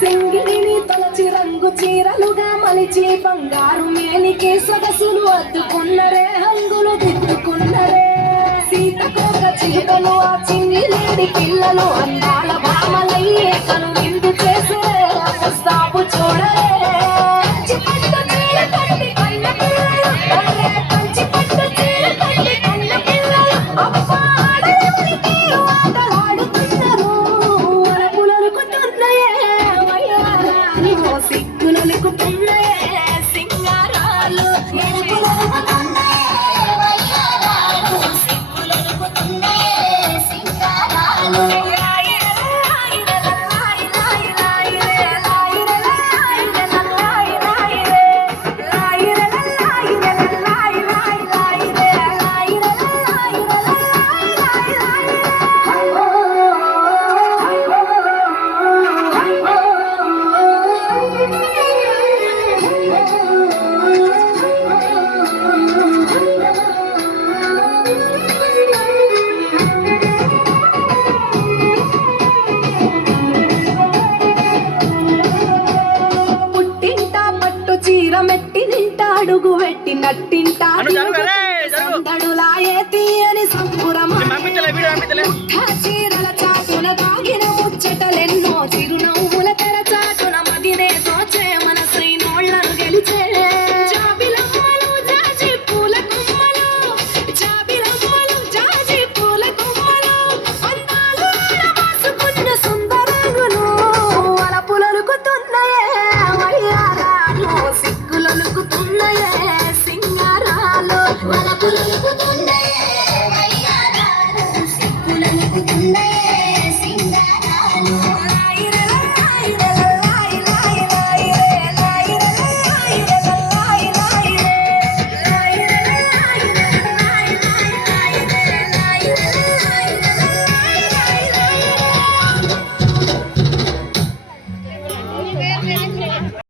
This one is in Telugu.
సింగిలిని తలచి రంగు చీరలుగా మలిచి బంగారు మేలికి సొగసులు అద్దుకున్నరే హంగులు దిద్దుకున్నరే సీతకోక చిలుకలు ఆ చిన్ని లేడి పిల్లలు అందాల భామలయ్యే కను విందు చేసే పుస్తాపు చూడరే కంచి పట్టు చీర కట్టి కన్న పిల్లలు కంచి పట్టు చీర కట్టి కన్న పిల్లలు అప్ప ఆడలకి ఆటలాడుతున్నారు అరపులరుకుతున్నాయే వయ్యారాలు సిగ్గులొలుకుతున్నాయే సింగారాలు ఎరుపులొలుకుతున్నాయే వయ్యారాలు సిగ్గులొలుకుతున్నాయే సింగారాలు మెట్టి నింట అడుగు పెట్టి నట్టింట సందడులాయే తీయని సంపురమా చీరల చాటున దాగిన ముచ్చటలెన్నో చిరునవ్వుల తెర చాటున మదినే తోచే మనసైనోళ్ళను గెలిచే జాబిలమ్మలు జాజి పూల కొమ్మలు జాబిలమ్మలు జాజి పూల కొమ్మలు అందాలు ఆడవాసుకున్న సుందరంగులు అలపులొలుకుతున్నాయే వయ్యారాలు సిగ్గులొలుకుతున్నాయే సింగారాలు వలపులొలుకుతున్నాయే